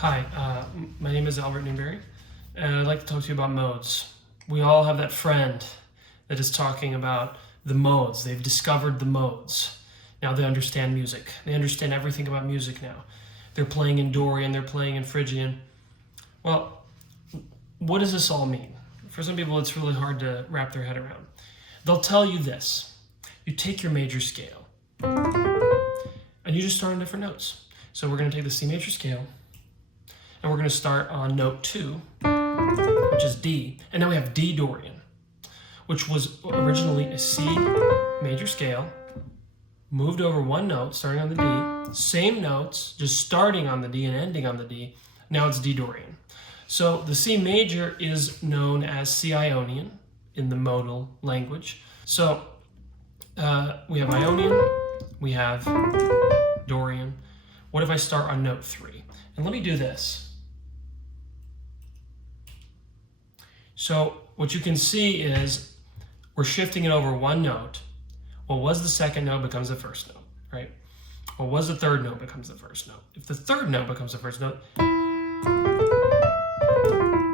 Hi, my name is Albert Newberry, and I'd like to talk to you about modes. We all have that friend that is talking about the modes. They've discovered the modes. Now they understand music. They understand everything about music now. They're playing in Dorian, they're playing in Phrygian. Well, what does this all mean? For some people, it's really hard to wrap their head around. They'll tell you this. You take your major scale, and you just start on different notes. So we're going to take the C major scale, and we're going to start on note 2, which is D. And now we have D Dorian, which was originally a C major scale, moved over one note, starting on the D, same notes, just starting on the D and ending on the D. Now it's D Dorian. So the C major is known as C Ionian in the modal language. So we have Ionian, we have Dorian. What if I start on note 3? And let me do this. So what you can see is we're shifting it over one note. What was the second note becomes the first note, right? What was the third note becomes the first note. If the third note becomes the first note,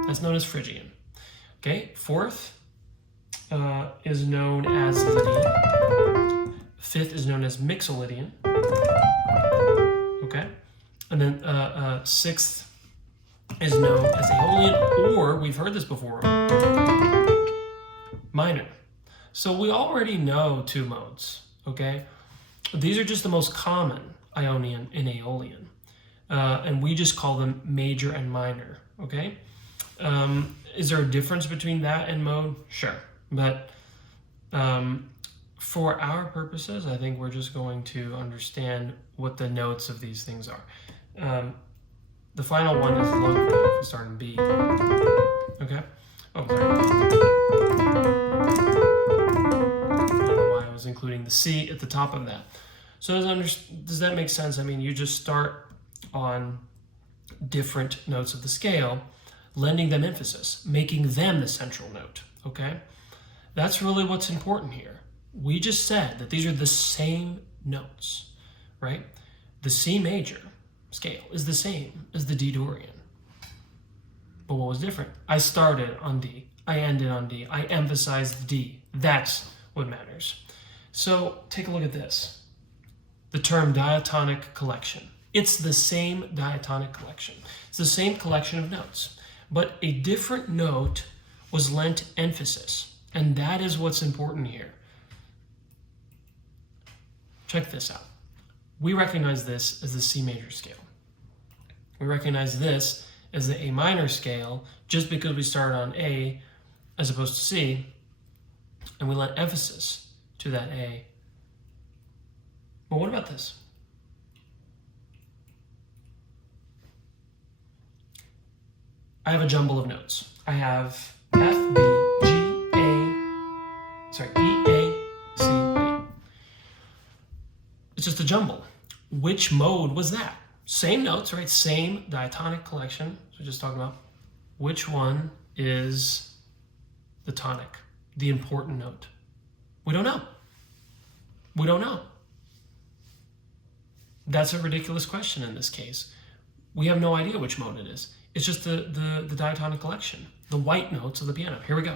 that's known as Phrygian. Okay, fourth is known as Lydian. Fifth is known as Mixolydian. Okay, and then sixth is known as Aeolian, or we've heard this before, minor. So we already know two modes, okay? These are just the most common, Ionian and Aeolian. And we just call them major and minor, okay? Is there a difference between that and mode? Sure. But for our purposes, I think we're just going to understand what the notes of these things are. The final one is low B, if we start in B. Okay? Oh, sorry. I don't know why I was including the C at the top of that. So does that make sense? I mean, you just start on different notes of the scale, lending them emphasis, making them the central note, okay? That's really what's important here. We just said that these are the same notes, right? The C major scale is the same as the D Dorian. But what was different? I started on D, I ended on D, I emphasized D. That's what matters. So take a look at this. The term diatonic collection. It's the same diatonic collection. It's the same collection of notes, but a different note was lent emphasis. And that is what's important here. Check this out. We recognize this as the C major scale. We recognize this as the A minor scale just because we start on A as opposed to C, and we lent emphasis to that A. But what about this? I have a jumble of notes. I have F, B, G, E, A, C, D. It's just a jumble. Which mode was that? Same notes, right? Same diatonic collection. So just talking about which one is the tonic, the important note. We don't know. We don't know. That's a ridiculous question in this case. We have no idea which mode it is. It's just the diatonic collection, the white notes of the piano. Here we go.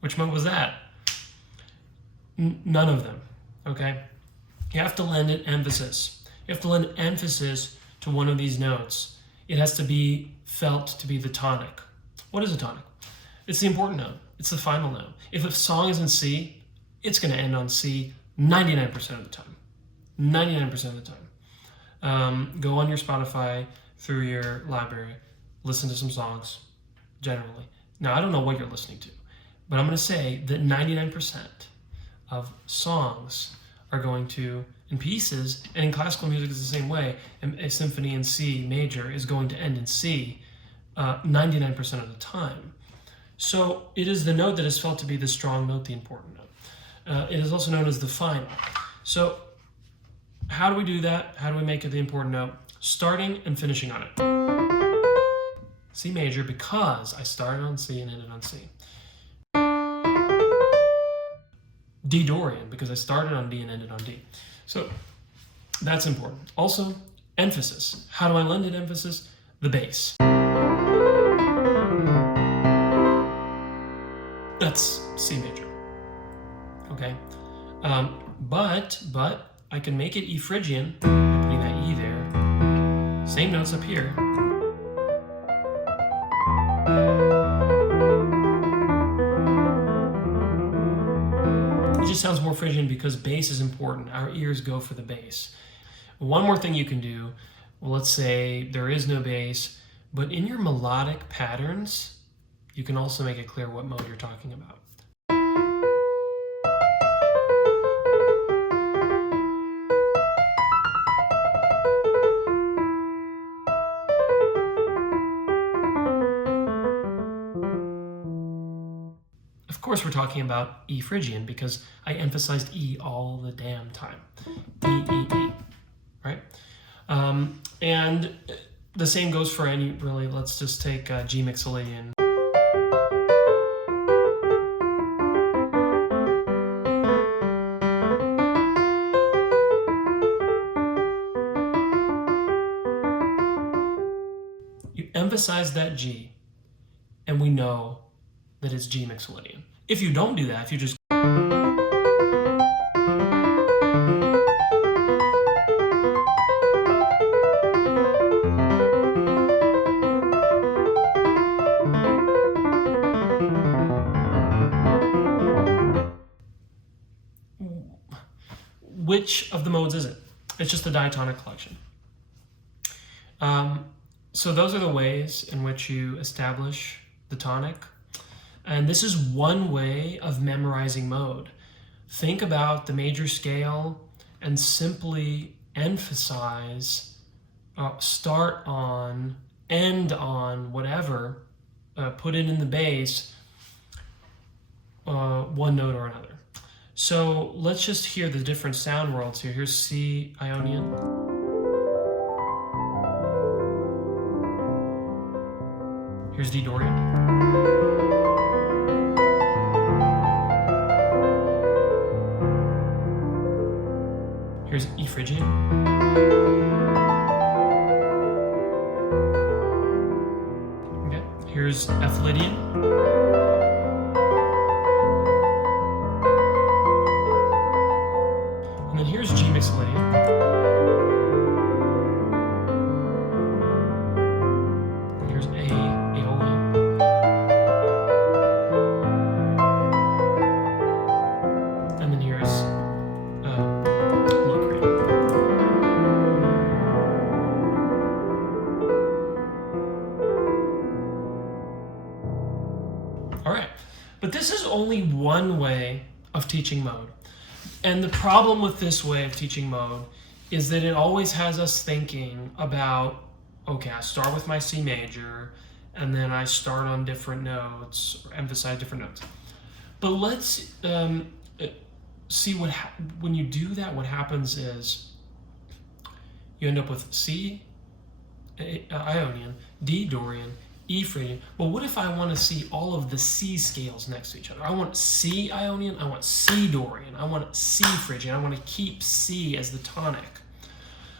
Which mode was that? None of them, okay? You have to lend an emphasis. You have to lend emphasis to one of these notes. It has to be felt to be the tonic. What is a tonic? It's the important note. It's the final note. If a song is in C, it's going to end on C 99% of the time. 99% of the time. Go on your Spotify, through your library, listen to some songs, generally. Now, I don't know what you're listening to, but I'm going to say that 99% of songs are going to, in pieces, and in classical music it's the same way, a symphony in C major is going to end in C 99% of the time. So it is the note that is felt to be the strong note, the important note. It is also known as the final. So how do we do that? How do we make it the important note? Starting and finishing on it. C major, because I started on C and ended on C. D Dorian, because I started on D and ended on D. So that's important. Also, emphasis. How do I lend it emphasis? The bass. That's C major. Okay? But I can make it E Phrygian by putting that E there. Same notes up here. It just sounds more Phrygian because bass is important. Our ears go for the bass. One more thing you can do, well, let's say there is no bass, but in your melodic patterns, you can also make it clear what mode you're talking about. Of course, we're talking about E Phrygian because I emphasized E all the damn time. E, E, E, right? And the same goes for any, really, let's just take G Mixolydian. You emphasize that G, and we know that it's G Mixolydian. If you don't do that, if you just which of the modes is it? It's just the diatonic collection. So those are the ways in which you establish the tonic. And this is one way of memorizing mode. Think about the major scale and simply emphasize, start on, end on, whatever, put it in the bass, one note or another. So let's just hear the different sound worlds here. Here's C Ionian. Here's D Dorian. Here's E Phrygian. Okay. Here's F Lydian. And then here's G Mixolydian. And here's A Aeolian. And then here's Locrian. All right, but this is only one way of teaching mode. And the problem with this way of teaching mode is that it always has us thinking about, okay, I start with my C major, and then I start on different notes, or emphasize different notes. But let's see when you do that, what happens is you end up with C Ionian, D Dorian, E Phrygian. Well, what if I want to see all of the C scales next to each other? I want C Ionian, I want C Dorian, I want C Phrygian, I want to keep C as the tonic.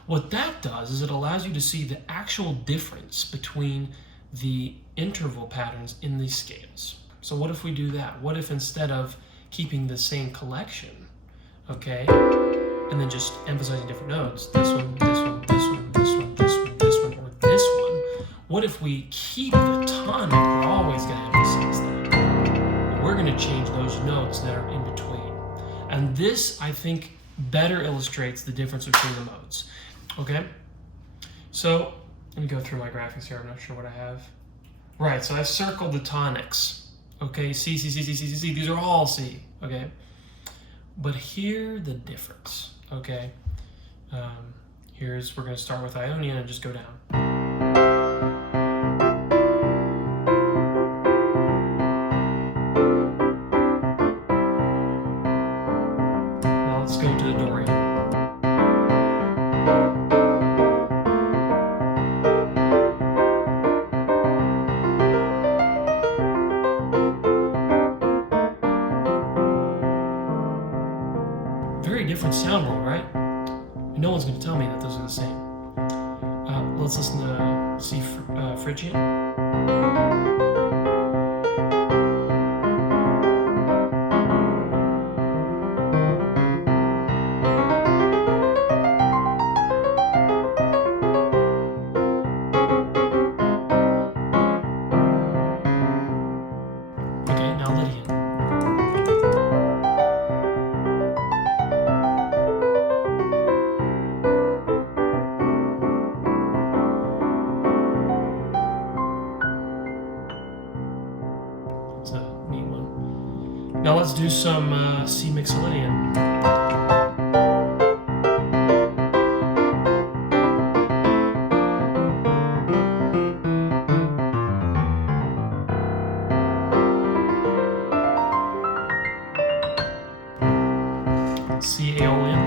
What that does is it allows you to see the actual difference between the interval patterns in these scales. So what if we do that? What if instead of keeping the same collection, okay, and then just emphasizing different notes, this one, this one, this one, this one, this one, this one, or this one, what if we keep the tonic? We're always going to emphasize that. And we're going to change those notes that are in between. And this, I think, better illustrates the difference between the modes. Okay? So, let me go through my graphics here. I'm not sure what I have. Right, so I've circled the tonics. Okay, C, C, C, C, C, C, C. These are all C. Okay? But here the difference. Okay? We're going to start with Ionian and just go down. Let's go to the Dorian. very different sound world, right? No one's going to tell me that those are the same. Let's listen to C Phrygian. Okay, now Lydian. It's a neat one. Now let's do some C Mixolydian. C Aeolian.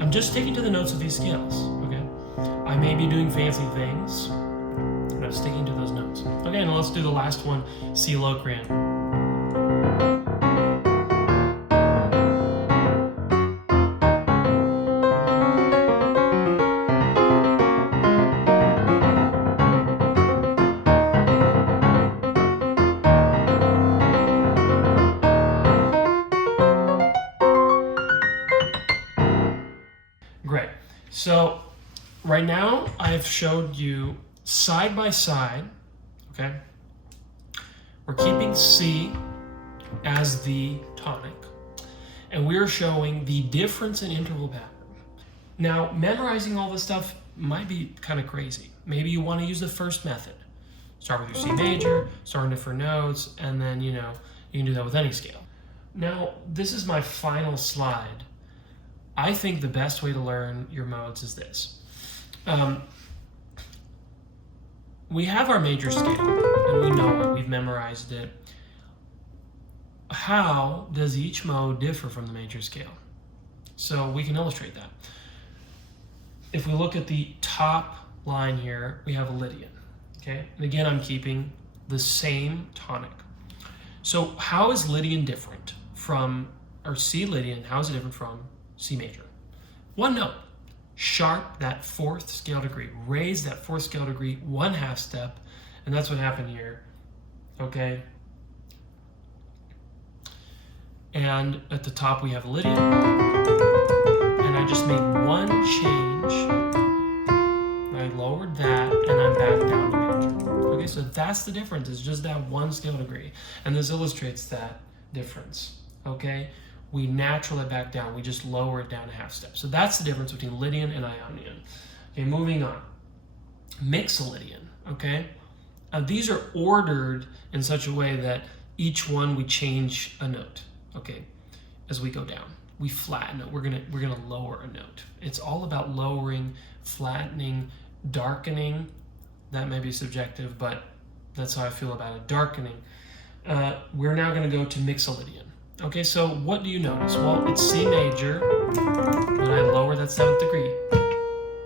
I'm just sticking to the notes of these scales, okay? I may be doing fancy things, but I'm sticking to those notes. Okay, now let's do the last one, C Locrian. Great. So right now I've showed you side by side, okay? We're keeping C as the tonic, and we're showing the difference in interval pattern. Now, memorizing all this stuff might be kind of crazy. Maybe you want to use the first method. Start with your C major, start on different notes, and then, you can do that with any scale. Now, this is my final slide. I think the best way to learn your modes is this. We have our major scale, and we know it, we've memorized it. How does each mode differ from the major scale? So we can illustrate that. If we look at the top line here, we have a Lydian, okay? And again, I'm keeping the same tonic. So how is Lydian different from, or C Lydian, how is it different from C major? One note, sharp that fourth scale degree, raise that fourth scale degree 1/2 step, and that's what happened here, okay? And at the top we have Lydian, and I just made one change. I lowered that, and I'm back down to major. Okay, so that's the difference, it's just that one scale degree, and this illustrates that difference, okay? We natural it back down. We just lower it down 1/2 step. So that's the difference between Lydian and Ionian. Okay, moving on. Mixolydian, okay? These are ordered in such a way that each one we change a note, okay? As we go down, we flatten it. We're gonna lower a note. It's all about lowering, flattening, darkening. That may be subjective, but that's how I feel about it. Darkening. We're now gonna go to Mixolydian. Okay, so what do you notice? Well, it's C major, but I lower that 7th degree,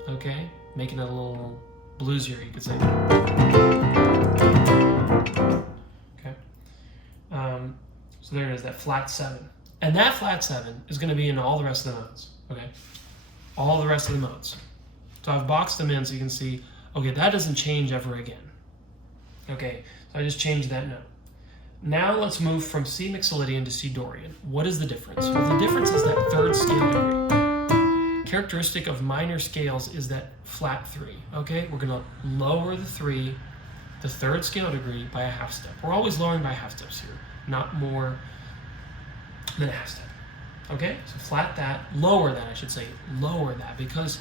okay? Making it a little bluesier, you could say. Okay, so there it is, that flat 7. And that flat 7 is gonna be in all the rest of the modes, okay? All the rest of the modes. So I've boxed them in so you can see, okay, that doesn't change ever again. Okay, so I just changed that note. Now let's move from C Mixolydian to C Dorian. What is the difference? Well, the difference is that 3rd scale degree. Characteristic of minor scales is that flat 3, okay? We're gonna lower the 3, the 3rd scale degree by 1/2 step. We're always lowering by 1/2 steps here, not more than 1/2 step, okay? So flat that, lower that, I should say, lower that, because,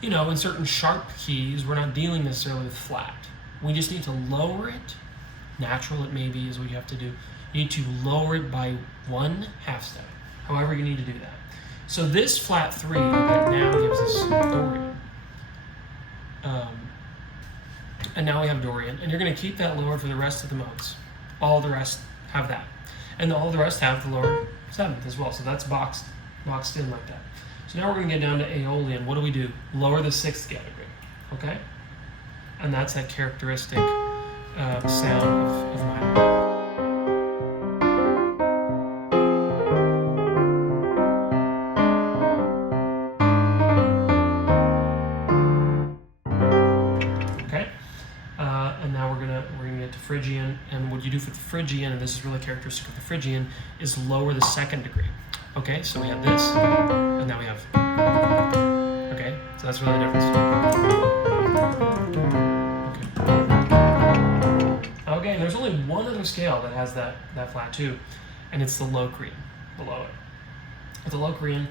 in certain sharp keys, we're not dealing necessarily with flat. We just need to lower it. Natural it may be is what you have to do. You need to lower it by 1/2 step. However you need to do that. So this flat 3 that now gives us Dorian. And now we have Dorian. And you're going to keep that lowered for the rest of the modes. All the rest have that. And all the rest have the lowered 7th as well. So that's boxed in like that. So now we're going to get down to Aeolian. What do? Lower the 6th scale degree, okay? And that's that characteristic sound of minor. And now we're gonna get to Phrygian, and what you do for the Phrygian, and this is really characteristic of the Phrygian, is lower the 2nd degree. Okay, so we have this, and now we have. Okay, so that's really the difference. Okay, and there's only one other scale that has that flat too, and it's the Locrian below it. But the Locrian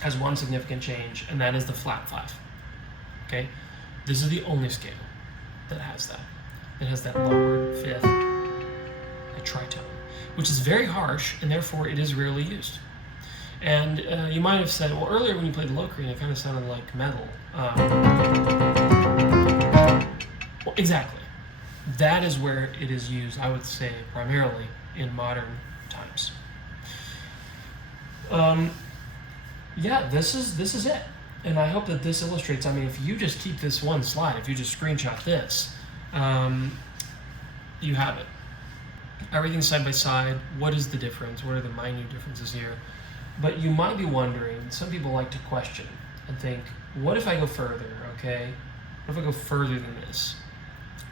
has one significant change, and that is the flat 5. Okay, this is the only scale that has that. It has that lowered 5th, a tritone, which is very harsh, and therefore it is rarely used. And you might have said, well, earlier when you played the Locrian, it kind of sounded like metal. Well, exactly. That is where it is used, I would say, primarily in modern times. Yeah, this is it. And I hope that this illustrates, I mean, if you just keep this one slide, if you just screenshot this, you have it. Everything side by side. What is the difference? What are the minute differences here? But you might be wondering, some people like to question and think, what if I go further, okay? What if I go further than this?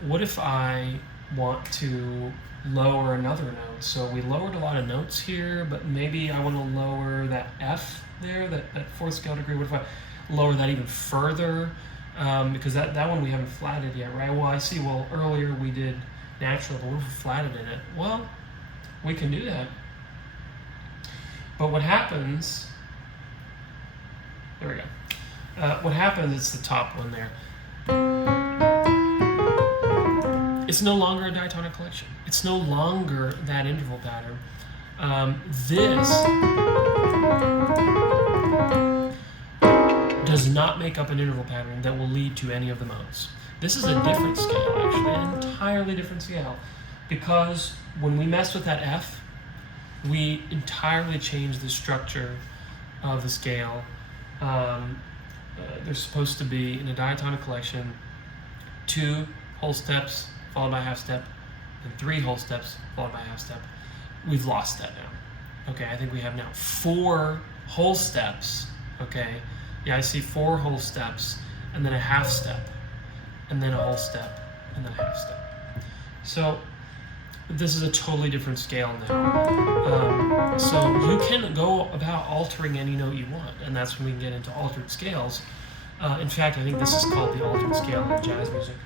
What if I want to lower another note? So we lowered a lot of notes here, but maybe I want to lower that F there, that 4th scale degree. What if I lower that even further? Because that one we haven't flatted yet, right? Well, I see, well, earlier we did natural, but what if we flatted in it? Well, we can do that. But what happens, there we go. What happens, it's the top one there. It's no longer a diatonic collection. It's no longer that interval pattern. This does not make up an interval pattern that will lead to any of the modes. This is a different scale, actually, an entirely different scale, because when we mess with that F, we entirely change the structure of the scale. There's supposed to be, in a diatonic collection, 2 whole steps followed by a half step, and 3 whole steps followed by a half step. We've lost that now. Okay, I think we have now 4 whole steps. Okay, yeah, I see 4 whole steps, and then a half step, and then a whole step, and then a half step. So this is a totally different scale now. So you can go about altering any note you want, and that's when we can get into altered scales. In fact, I think this is called the altered scale in jazz music.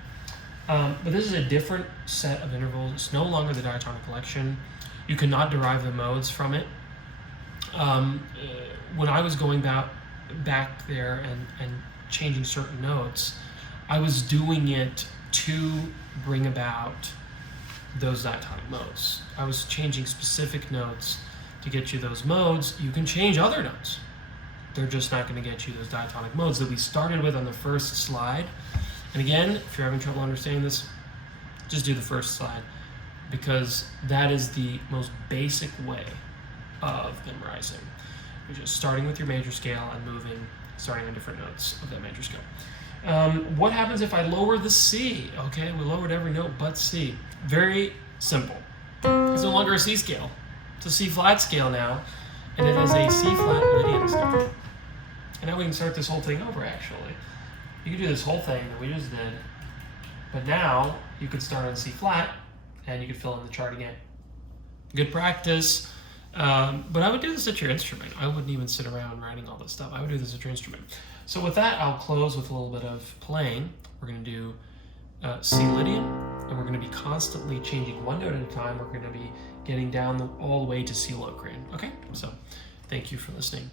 But this is a different set of intervals. It's no longer the diatonic collection. You cannot derive the modes from it. When I was going back there and changing certain notes, I was doing it to bring about those diatonic modes. I was changing specific notes to get you those modes. You can change other notes. They're just not going to get you those diatonic modes that we started with on the first slide. And again, if you're having trouble understanding this, just do the first slide, because that is the most basic way of memorizing, which is starting with your major scale and starting on different notes of that major scale. What happens if I lower the C? Okay, we lowered every note but C. Very simple. It's no longer a C scale. It's a C flat scale now, and it is a C flat Lydian scale. And now we can start this whole thing over, actually. You can do this whole thing that we just did, but now you could start on C flat, and you could fill in the chart again. Good practice. But I would do this at your instrument. I wouldn't even sit around writing all this stuff. I would do this at your instrument. So with that, I'll close with a little bit of playing. We're going to do C Lydian, and we're going to be constantly changing one note at a time. We're going to be getting down all the way to C Locrian. Okay? So thank you for listening.